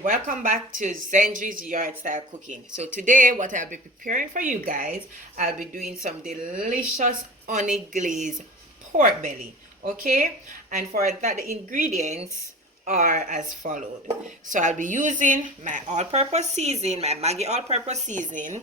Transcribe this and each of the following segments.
and welcome back to Zenji's Yard Style Cooking. So today what I'll be preparing for you guys, I'll be doing some delicious honey glazed pork belly. Okay, and for that the ingredients are as followed. So I'll be using my all-purpose seasoning, my Maggi all-purpose seasoning,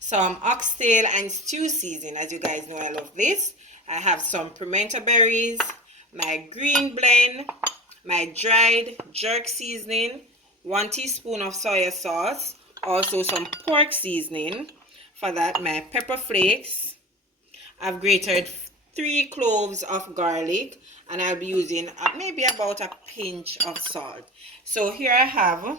some oxtail and stew seasoning. As you guys know, I love this. I have some pimento berries, my green blend, my dried jerk seasoning, 1 teaspoon of soy sauce, also some pork seasoning. For that, my pepper flakes. I've grated 3 cloves of garlic, and I'll be using maybe about a pinch of salt. So here I have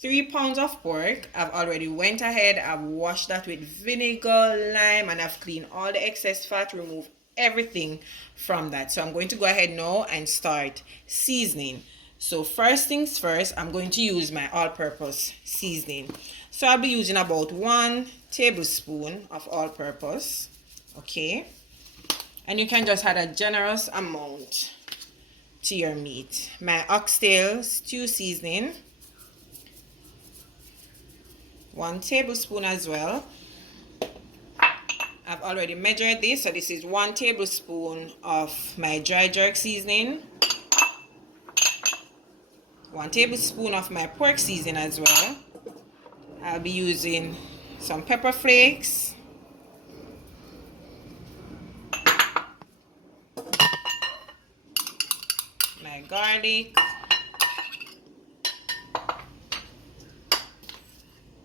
3 pounds of pork. I've already went ahead, I've washed that with vinegar, lime, and I've cleaned all the excess fat, remove everything from that. So I'm going to go ahead now and start seasoning. So first things first, I'm going to use my all-purpose seasoning. So I'll be using about 1 tablespoon of all-purpose. Okay, and you can just add a generous amount to your meat. My oxtail stew seasoning, 1 tablespoon as well. I've already measured this, so this is 1 tablespoon of my dry jerk seasoning, 1 tablespoon of my pork seasoning as well. I'll be using some pepper flakes, my garlic,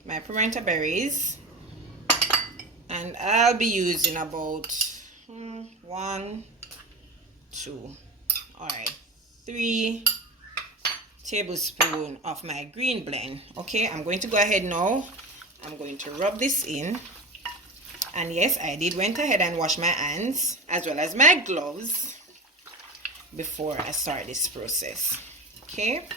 my pimento berries, and I'll be using about 1, 2, all right, 3 tablespoons of my green blend. Okay, I'm going to go ahead now. I'm going to rub this in, and yes, I did went ahead and wash my hands as well as my gloves before I start this process. Okay,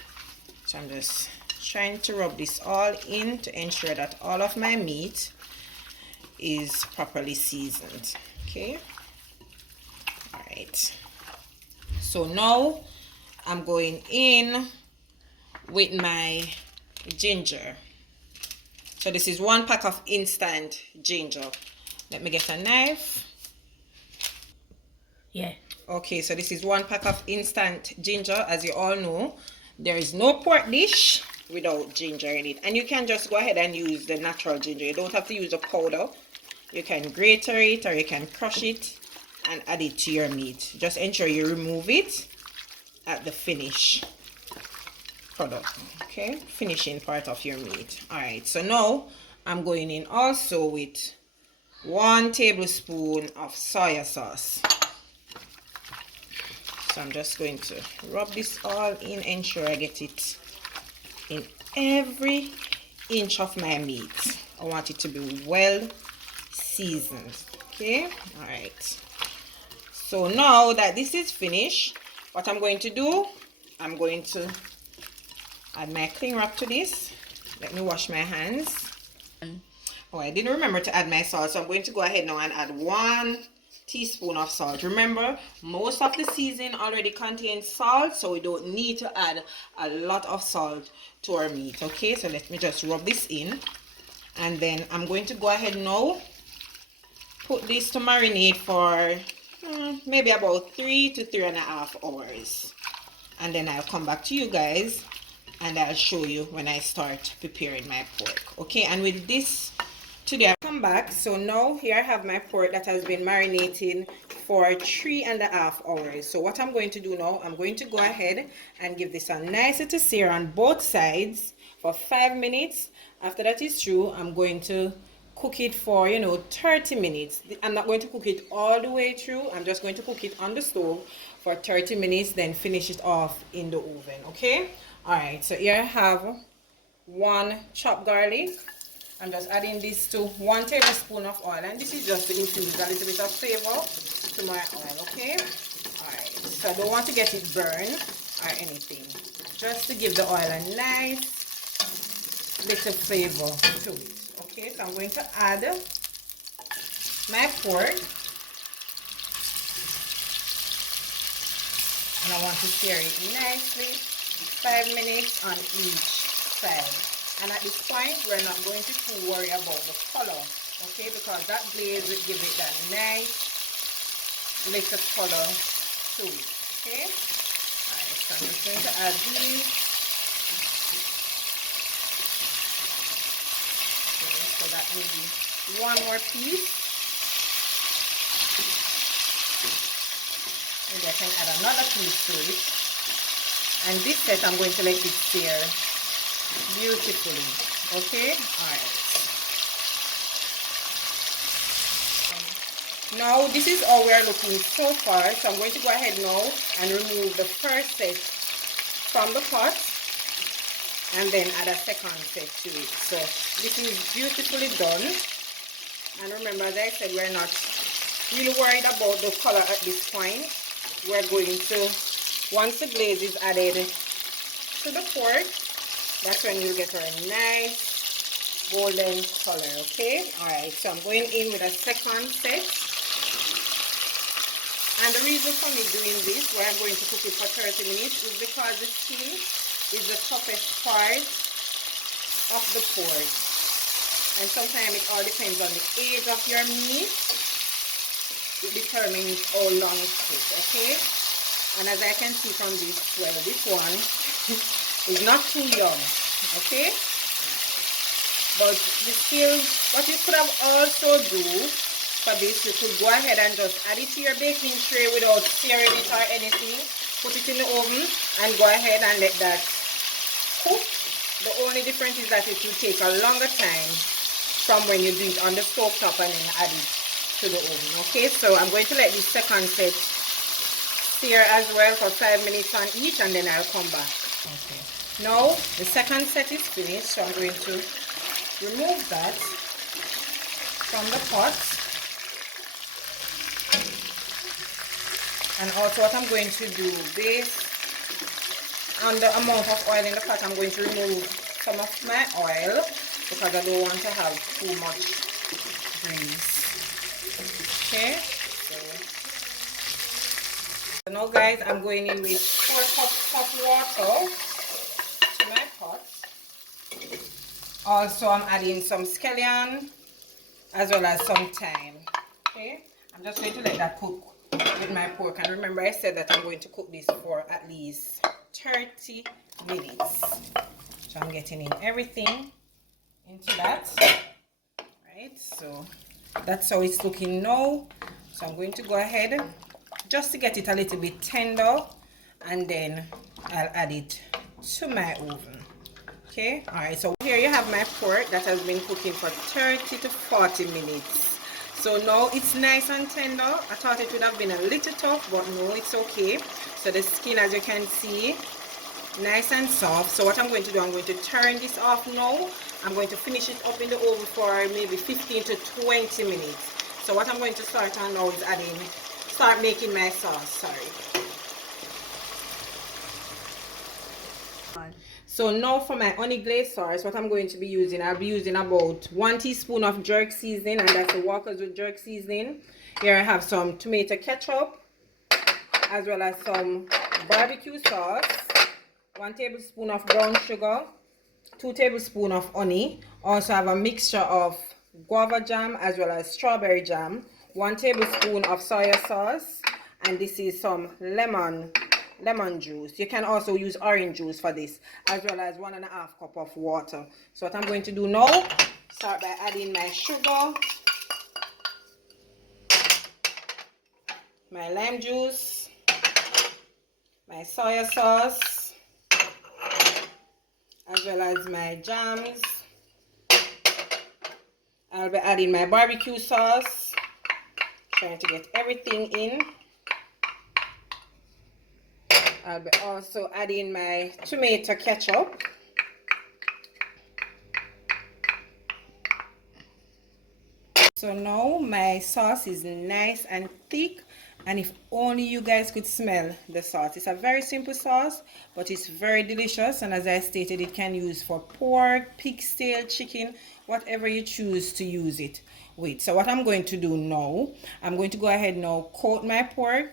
so I'm just trying to rub this all in to ensure that all of my meat is properly seasoned. Okay, all right, so now I'm going in with my ginger. So this is 1 pack of instant ginger. Let me get a knife. Yeah. Okay, so this is 1 pack of instant ginger. As you all know, there is no pork dish without ginger in it, and you can just go ahead and use the natural ginger. You don't have to use the powder. You can grate it or you can crush it and add it to your meat. Just ensure you remove it at the finish product, okay, finishing part of your meat. All right, so now I'm going in also with 1 tablespoon of soy sauce. So I'm just going to rub this all in, ensure I get it in every inch of my meat. I want it to be well seasoned. Okay, all right, so now that this is finished, what I'm going to do, I'm going to add my cling wrap to this. Let me wash my hands. Oh, I didn't remember to add my salt, so I'm going to go ahead now and add 1 teaspoon of salt. Remember, most of the seasoning already contains salt, so we don't need to add a lot of salt to our meat. Okay, so let me just rub this in, and then I'm going to go ahead now, put this to marinate for maybe about 3 to 3.5 hours, and then I'll come back to you guys and I'll show you when I start preparing my pork. Okay, and with this today I'll come back. So now here I have my pork that has been marinating for 3.5 hours. So what I'm going to do now, I'm going to go ahead and give this a nice little sear on both sides for 5 minutes. After that is through, I'm going to cook it for 30 minutes. I'm not going to cook it all the way through. I'm just going to cook it on the stove for 30 minutes, then finish it off in the oven. Okay, all right, so here I have 1 chopped garlic. I'm just adding this to 1 tablespoon of oil, and this is just to infuse a little bit of flavor to my oil. Okay, all right, so I don't want to get it burned or anything, just to give the oil a nice little flavor to it. Okay, so I'm going to add my pork, and I want to sear it nicely, 5 minutes on each side. And at this point, we're not going to too worry about the color, okay? Because that glaze will give it that nice little color to it, okay? Alright, so I'm just going to add these. Okay, so that maybe one more piece. Maybe I can add another piece to it. And this set I'm going to let it sear beautifully, okay? Alright. Now this is how we are looking so far, so I'm going to go ahead now and remove the first set from the pot and then add a second set to it. So this is beautifully done, and remember, as I said, we're not really worried about the color at this point. We're going to, once the glaze is added to the pork, that's when you'll get a nice golden color, okay? Alright, so I'm going in with a second set. And the reason for me doing this, where I'm going to cook it for 30 minutes, is because the skin is the toughest part of the pork. And sometimes it all depends on the age of your meat. It determines how long it takes, okay? And as I can see from this, well, this one is not too young, okay? But you still, what you could have also do for this, you could go ahead and just add it to your baking tray without searing it or anything. Put it in the oven and go ahead and let that cook. The only difference is that it will take a longer time from when you do it on the stove top and then add it to the oven, okay? So I'm going to let this second set sear as well for 5 minutes on each, and then I'll come back. Okay, now the second set is finished, so I'm going to remove that from the pot. And also what I'm going to do, based on the amount of oil in the pot, I'm going to remove some of my oil because I don't want to have too much grease. Okay, so now guys, I'm going in with 4 cups of water to my pot. Also, I'm adding some scallion as well as some thyme. Okay, I'm just going to let that cook with my pork. And remember, I said that I'm going to cook this for at least 30 minutes. So I'm getting in everything into that. Right, so that's how it's looking now. So I'm going to go ahead just to get it a little bit tender, and then I'll add it to my oven. Okay, alright, so here you have my pork that has been cooking for 30 to 40 minutes. So now it's nice and tender. I thought it would have been a little tough, but no, it's okay. So the skin, as you can see, nice and soft. So what I'm going to do, I'm going to turn this off now. I'm going to finish it up in the oven for maybe 15 to 20 minutes. So what I'm going to start on now is start making my sauce, sorry. So now for my honey glaze sauce, what I'm going to be using, I'll be using about 1 teaspoon of jerk seasoning, and that's the Walker's with jerk seasoning. Here I have some tomato ketchup, as well as some barbecue sauce, 1 tablespoon of brown sugar, 2 tablespoons of honey. Also have a mixture of guava jam as well as strawberry jam, 1 tablespoon of soy sauce, and this is some lemon juice. You can also use orange juice for this, as well as 1.5 cup of water. So what I'm going to do now, start by adding my sugar, my lime juice, my soy sauce, as well as my jams. I'll be adding my barbecue sauce, trying to get everything in. I'll be also adding my tomato ketchup. So now my sauce is nice and thick, and if only you guys could smell the sauce. It's a very simple sauce, but it's very delicious, and as I stated, it can use for pork, pig's tail, chicken, whatever you choose to use it with. So what I'm going to do now, I'm going to go ahead now, coat my pork,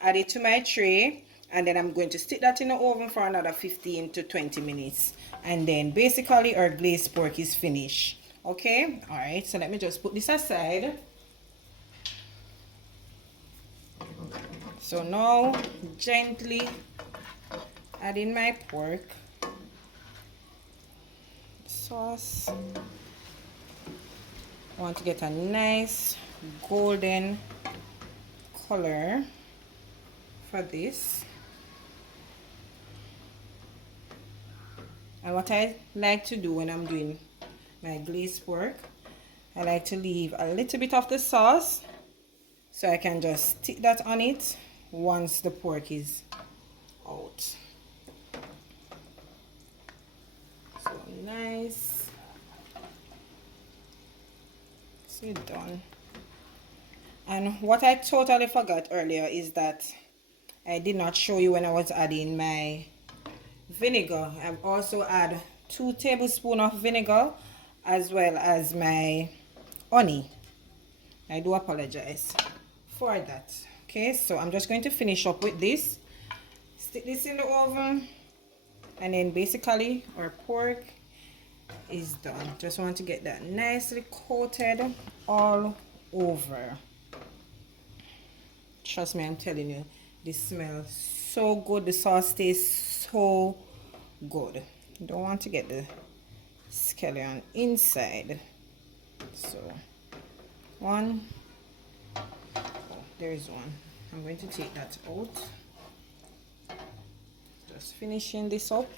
add it to my tray, and then I'm going to stick that in the oven for another 15 to 20 minutes, and then basically our glazed pork is finished. Okay, all right, so let me just put this aside. So now gently add in my pork sauce. I want to get a nice golden color for this. And what I like to do when I'm doing my glazed pork, I like to leave a little bit of the sauce so I can just stick that on it once the pork is out. So nice. So done. And what I totally forgot earlier is that I did not show you when I was adding my vinegar. I've also add 2 tablespoons of vinegar as well as my honey. I do apologize for that. Okay, so I'm just going to finish up with this. Stick this in the oven, and then basically our pork is done. Just want to get that nicely coated all over. Trust me, I'm telling you, this smells so good. The sauce tastes so good. You don't want to get the scallion inside. So one, oh, there is one. I'm going to take that out. Just finishing this up.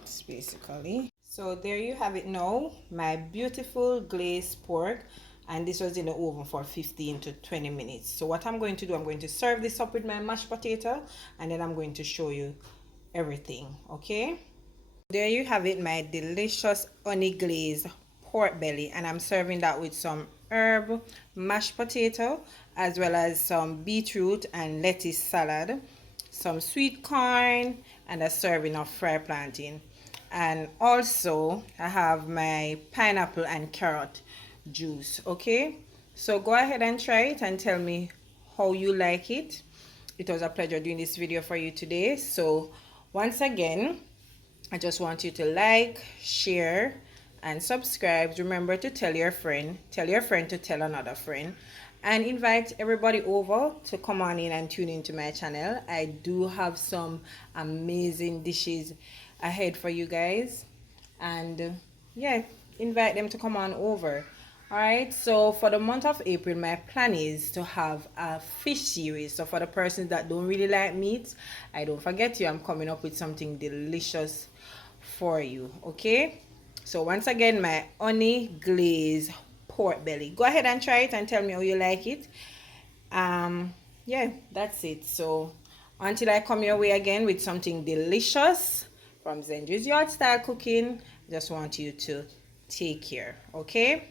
It's basically, so there you have it now, my beautiful glazed pork, and this was in the oven for 15 to 20 minutes. So what I'm going to do, I'm going to serve this up with my mashed potato, and then I'm going to show you everything. Okay, there you have it, my delicious honey glazed pork belly, and I'm serving that with some herb mashed potato as well as some beetroot and lettuce salad, some sweet corn, and a serving of fried plantain. And also I have my pineapple and carrot juice. Okay, so go ahead and try it and tell me how you like it. It was a pleasure doing this video for you today. So once again, I just want you to like, share, and subscribe. Remember to tell your friend to tell another friend, and invite everybody over to come on in and tune into my channel. I do have some amazing dishes ahead for you guys, and yeah, invite them to come on over. All right, so for the month of April, my plan is to have a fish series. So for the persons that don't really like meat, I don't forget you, I'm coming up with something delicious for you. Okay, so once again, my honey glazed pork belly. Go ahead and try it and tell me how you like it. Yeah, that's it. So until I come your way again with something delicious from Zenju's Yard Style Cooking, just want you to take care. Okay,